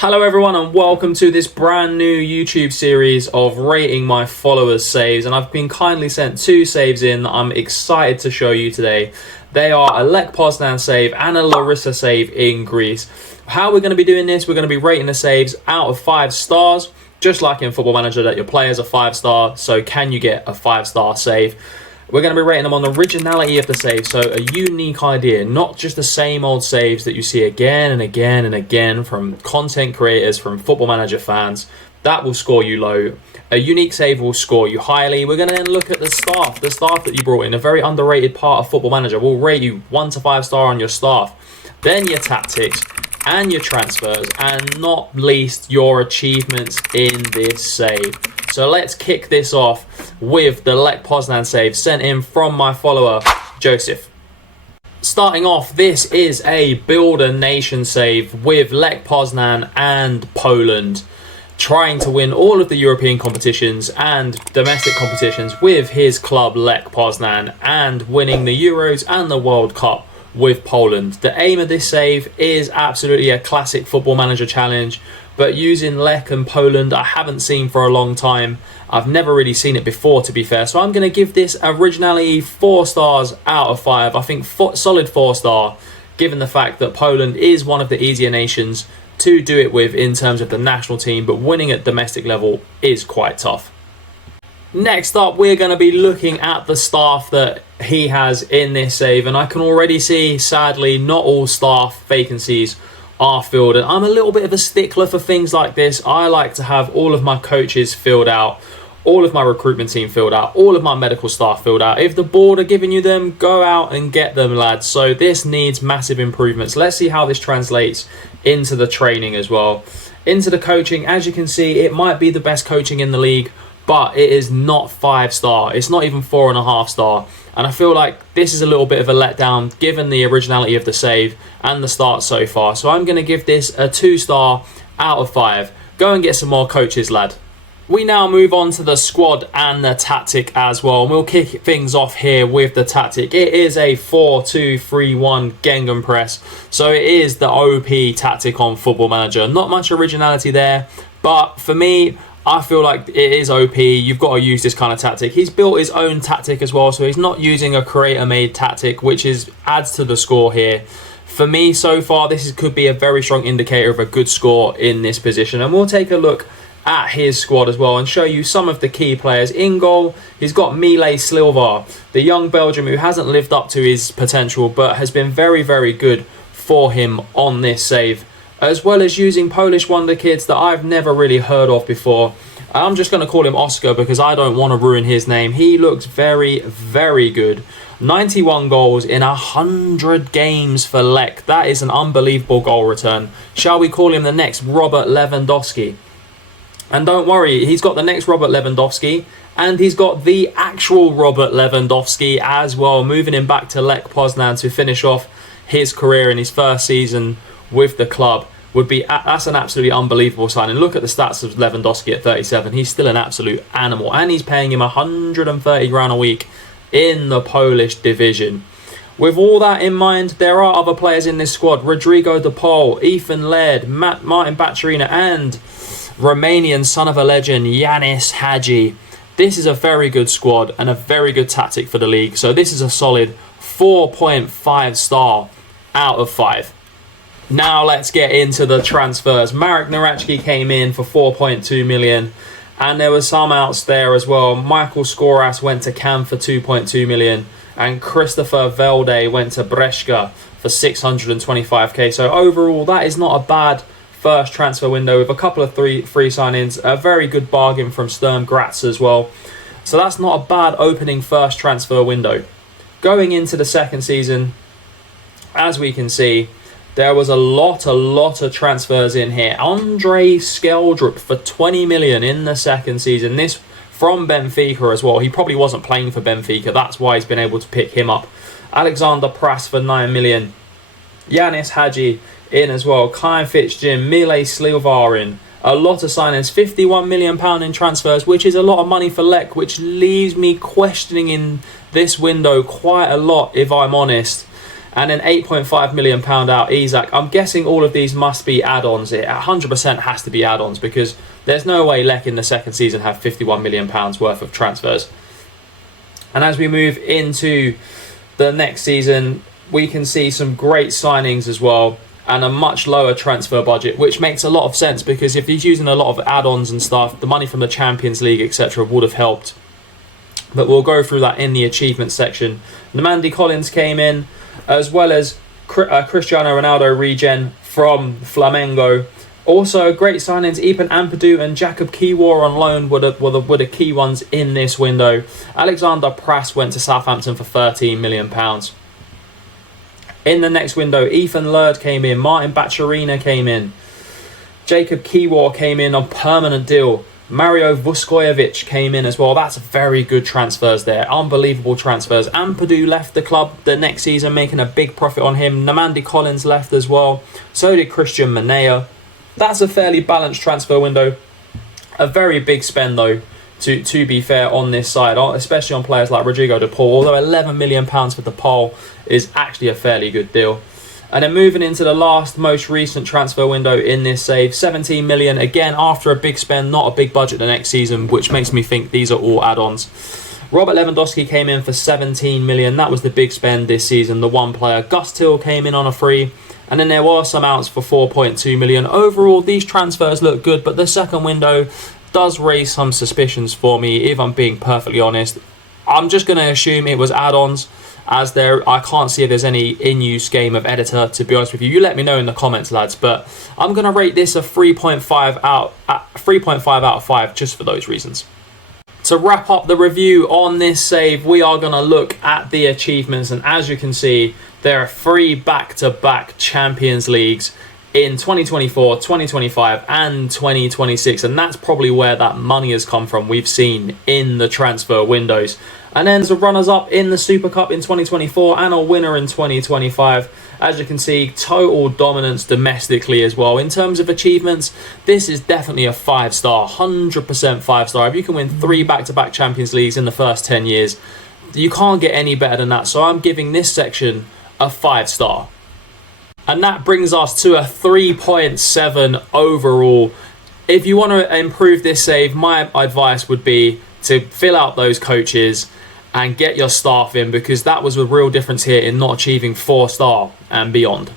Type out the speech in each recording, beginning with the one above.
Hello everyone and welcome to this brand new YouTube series of rating my followers' saves, and I've been kindly sent two saves in that I'm excited to show you today. They are a Lech Poznan save and a Larissa save in Greece. How we're going to be doing this, we're going to be rating the saves out of 5 stars, just like in Football Manager that your players are 5-star, so can you get a 5-star save? We're going to be rating them on the originality of the save, so a unique idea, not just the same old saves that you see again and again and again from content creators, from Football Manager fans. That will score you low. A unique save will score you highly. We're going to then look at the staff that you brought in, a very underrated part of Football Manager. We'll rate you 1 to 5 star on your staff, then your tactics and your transfers, and not least your achievements in this save. So let's kick this off with the Lech Poznan save sent in from my follower, Joseph. Starting off, this is a Build a Nation save with Lech Poznan and Poland, trying to win all of the European competitions and domestic competitions with his club Lech Poznan, and winning the Euros and the World Cup with Poland. The aim of this save is absolutely a classic Football Manager challenge, but using Lech and Poland I haven't seen for a long time. I've never really seen it before, to be fair, so I'm going to give this originality 4 stars out of 5. I think solid 4-star, given the fact that Poland is one of the easier nations to do it with in terms of the national team, but winning at domestic level is quite tough. Next up, we're going to be looking at the staff that he has in this save, and I can already see, sadly, not all staff vacancies are filled, and I'm a little bit of a stickler for things like this. I like to have all of my coaches filled out, all of my recruitment team filled out, all of my medical staff filled out. If the board are giving you them, go out and get them, lads. So this needs massive improvements. Let's see how this translates into the training as well. Into the coaching, as you can see, it might be the best coaching in the league, but it is not 5-star. It's not even 4.5 star. And I feel like this is a little bit of a letdown given the originality of the save and the start so far. So I'm going to give this a 2-star out of 5. Go and get some more coaches, lad. We now move on to the squad and the tactic as well. And we'll kick things off here with the tactic. It is a 4-2-3-1 Gegenpress. So it is the OP tactic on Football Manager. Not much originality there, but for me, I feel like it is OP. You've got to use this kind of tactic. He's built his own tactic as well, so he's not using a creator-made tactic, which adds to the score here. For me, so far, this could be a very strong indicator of a good score in this position. And we'll take a look at his squad as well and show you some of the key players. In goal, he's got Mile Silva, the young Belgian who hasn't lived up to his potential, but has been very, very good for him on this save, as well as using Polish wonder kids that I've never really heard of before. I'm just going to call him Oscar because I don't want to ruin his name. He looks very, very good. 91 goals in 100 games for Lech. That is an unbelievable goal return. Shall we call him the next Robert Lewandowski? And don't worry, he's got the next Robert Lewandowski, and he's got the actual Robert Lewandowski as well, moving him back to Lech Poznan to finish off his career in his first season with the club. That's an absolutely unbelievable signing. Look at the stats of Lewandowski at 37. He's still an absolute animal, and he's paying him 130 grand a week in the Polish division. With all that in mind, there are other players in this squad: Rodrigo De Paul, Ethan Laird, Martin Baturina, and Romanian son of a legend Yanis Hadji. This is a very good squad and a very good tactic for the league. So this is a solid 4.5 star out of 5. Now let's get into the transfers. Marek Narachki came in for 4.2 million, and there were some outs there as well. Michael Skoras went to Cam for 2.2 million, and Christopher Velde went to Breszka for 625k. So overall, that is not a bad first transfer window with a couple of free signings, a very good bargain from Sturm Graz as well. So that's not a bad opening first transfer window. Going into the second season, as we can see, there was a lot of transfers in here. Andre Skeldrup for 20 million in the second season. This from Benfica as well. He probably wasn't playing for Benfica. That's why he's been able to pick him up. Alexander Pras for 9 million. Yanis Hadji in as well. Kai Fitzjim, Mile Silva in. A lot of signings. £51 million in transfers, which is a lot of money for Lech, which leaves me questioning in this window quite a lot, if I'm honest. And then £8.5 million out Isak. I'm guessing all of these must be add-ons. It 100% has to be add-ons, because there's no way Lech in the second season have £51 million worth of transfers. And as we move into the next season, we can see some great signings as well, and a much lower transfer budget, which makes a lot of sense, because if he's using a lot of add-ons and stuff, the money from the Champions League, etc., would have helped. But we'll go through that in the achievements section. Namandi Collins came in, as well as Cristiano Ronaldo regen from Flamengo. Also, great signings. Ipan Ampadu and Jakub Kiwior on loan were the key ones in this window. Alexander Prass went to Southampton for £13 million. In the next window, Ethan Lurd came in. Martin Bacharina came in. Jakub Kiwior came in on permanent deal. Mario Vuskojevic came in as well. That's very good transfers there. Unbelievable transfers. Ampadu left the club the next season, making a big profit on him. Namandi Collins left as well. So did Christian Manea. That's a fairly balanced transfer window. A very big spend, though, to be fair, on this side, especially on players like Rodrigo de Paul, although £11 million for de Paul is actually a fairly good deal. And then moving into the most recent transfer window in this save, 17 million, again, after a big spend, not a big budget the next season, which makes me think these are all add-ons. Robert Lewandowski came in for 17 million. That was the big spend this season, the one player. Gus Till came in on a free. And then there were some outs for 4.2 million. Overall, these transfers look good, but the second window does raise some suspicions for me, if I'm being perfectly honest. I'm just going to assume it was add-ons, as I can't see if there's any in-use game of editor, to be honest with you. You let me know in the comments, lads, but I'm going to rate this a 3.5 out of 5 just for those reasons. To wrap up the review on this save, we are going to look at the achievements, and as you can see, there are 3 back-to-back Champions Leagues in 2024, 2025 and 2026, and that's probably where that money has come from, we've seen in the transfer windows. And then the runners-up in the Super Cup in 2024 and a winner in 2025. As you can see, total dominance domestically as well. In terms of achievements, this is definitely a 5-star, 100% 5-star. If you can win 3 back-to-back Champions Leagues in the first 10 years, you can't get any better than that. So I'm giving this section a 5-star. And that brings us to a 3.7 overall. If you want to improve this save, my advice would be to fill out those coaches and get your staff in, because that was a real difference here in not achieving 4-star and beyond.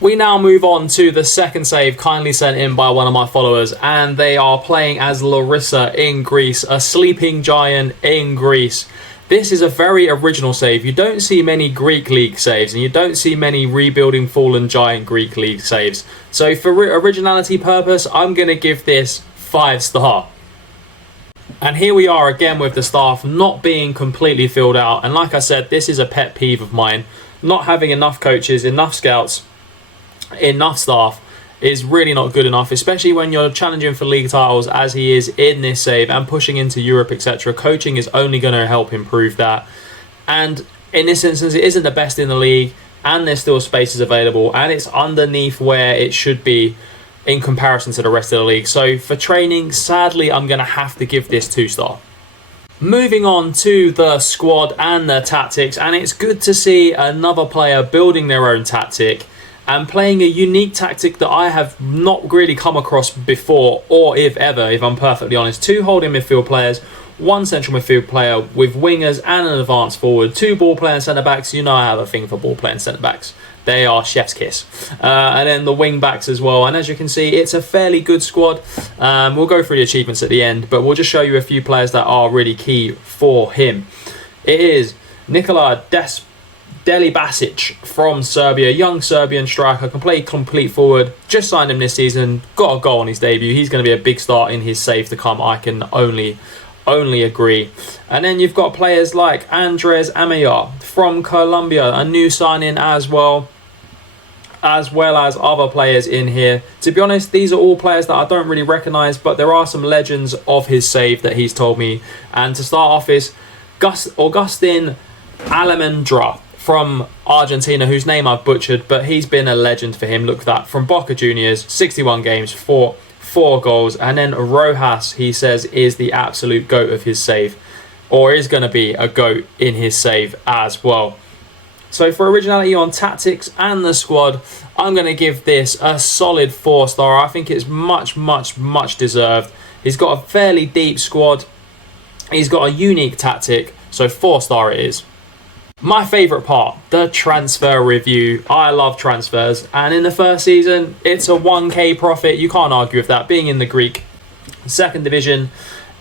We now move on to the second save, kindly sent in by one of my followers, and they are playing as Larissa in Greece, a sleeping giant in Greece. This is a very original save. You don't see many Greek League saves, and you don't see many rebuilding fallen giant Greek League saves. So for originality purpose, I'm going to give this 5-star. And here we are again with the staff not being completely filled out. And like I said, this is a pet peeve of mine. Not having enough coaches, enough scouts, enough staff is really not good enough, especially when you're challenging for league titles as he is in this save and pushing into Europe, etc. Coaching is only going to help improve that. And in this instance, it isn't the best in the league, and there's still spaces available, and it's underneath where it should be in comparison to the rest of the league. So for training, sadly, I'm going to have to give this 2-star. Moving on to the squad and the tactics, and it's good to see another player building their own tactic and playing a unique tactic that I have not really come across before, or if ever, if I'm perfectly honest. 2 holding midfield players, 1 central midfield player with wingers and an advanced forward, 2 ball playing centre backs. You know I have a thing for ball playing centre backs. They are chef's kiss. And then the wing backs as well. And as you can see, it's a fairly good squad. We'll go through the achievements at the end, but we'll just show you a few players that are really key for him. It is Nikola Delibasic from Serbia, young Serbian striker, can play complete forward. Just signed him this season, got a goal on his debut. He's going to be a big start in his save to come. I can only agree. And then you've got players like Andres Amaya from Colombia, a new signing as well as other players in here. To be honest, these are all players that I don't really recognise, but there are some legends of his save that he's told me. And to start off is Agustin Almendra from Argentina, whose name I've butchered, but he's been a legend for him. Look at that, from Boca Juniors, 61 games, 4 goals. And then Rojas, he says, is the absolute GOAT of his save, or is going to be a GOAT in his save as well. So for originality on tactics and the squad, I'm going to give this a solid 4-star. I think it's much deserved. He's got a fairly deep squad. He's got a unique tactic, so 4-star it is. My favourite part, the transfer review. I love transfers, and in the first season, it's a 1k profit. You can't argue with that. Being in the Greek second division,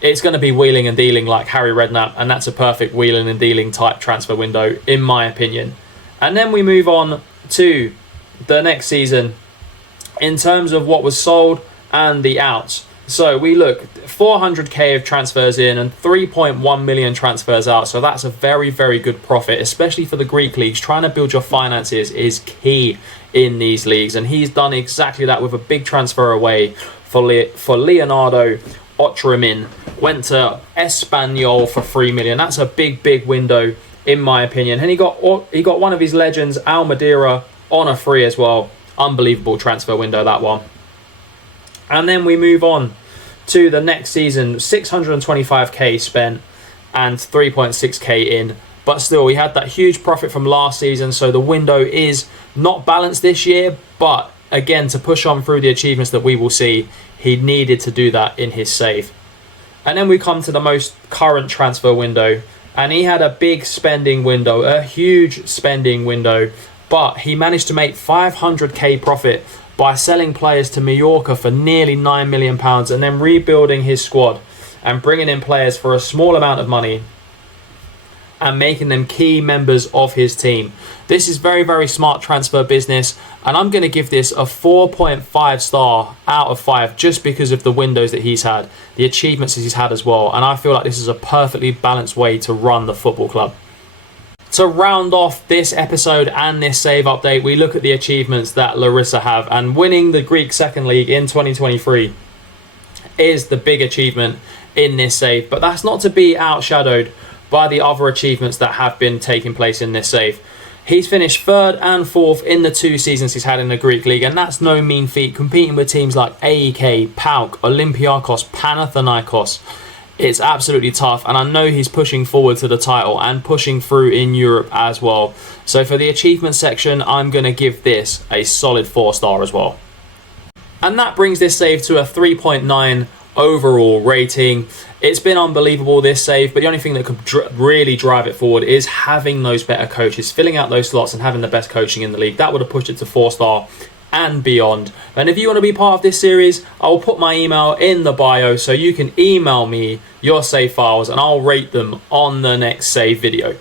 it's going to be wheeling and dealing like Harry Redknapp, and that's a perfect wheeling and dealing type transfer window, in my opinion. And then we move on to the next season in terms of what was sold and the outs. So we look 400k of transfers in and 3.1 million transfers out. So that's a very good profit, especially for the Greek leagues. Trying to build your finances is key in these leagues, and he's done exactly that with a big transfer away for Leonardo Otrimin. Went to Espanyol for 3 million. That's a big window, in my opinion. And he got one of his legends, Almadeira, on a free as well. Unbelievable transfer window, that one. And then we move on to the next season. 625k spent and 3.6k in. But still, we had that huge profit from last season. So the window is not balanced this year. But again, to push on through the achievements that we will see, he needed to do that in his save. And then we come to the most current transfer window. And he had a big spending window, a huge spending window. But he managed to make 500k profit by selling players to Mallorca for nearly £9 million and then rebuilding his squad and bringing in players for a small amount of money and making them key members of his team. This is very smart transfer business, and I'm going to give this a 4.5 star out of 5 just because of the windows that he's had, the achievements that he's had as well, and I feel like this is a perfectly balanced way to run the football club. To round off this episode and this save update, we look at the achievements that Larissa have, and winning the Greek Second League in 2023 is the big achievement in this save, but that's not to be outshadowed by the other achievements that have been taking place in this save. He's finished 3rd and 4th in the 2 seasons he's had in the Greek League, and that's no mean feat, competing with teams like AEK, PAOK, Olympiakos, Panathinaikos. It's absolutely tough, and I know he's pushing forward to the title and pushing through in Europe as well. So for the achievement section, I'm going to give this a solid 4-star as well. And that brings this save to a 3.9 overall rating. It's been unbelievable, this save, but the only thing that could really drive it forward is having those better coaches, filling out those slots and having the best coaching in the league. That would have pushed it to 4-star and beyond. And if you want to be part of this series, I will put my email in the bio so you can email me your save files and I'll rate them on the next save video.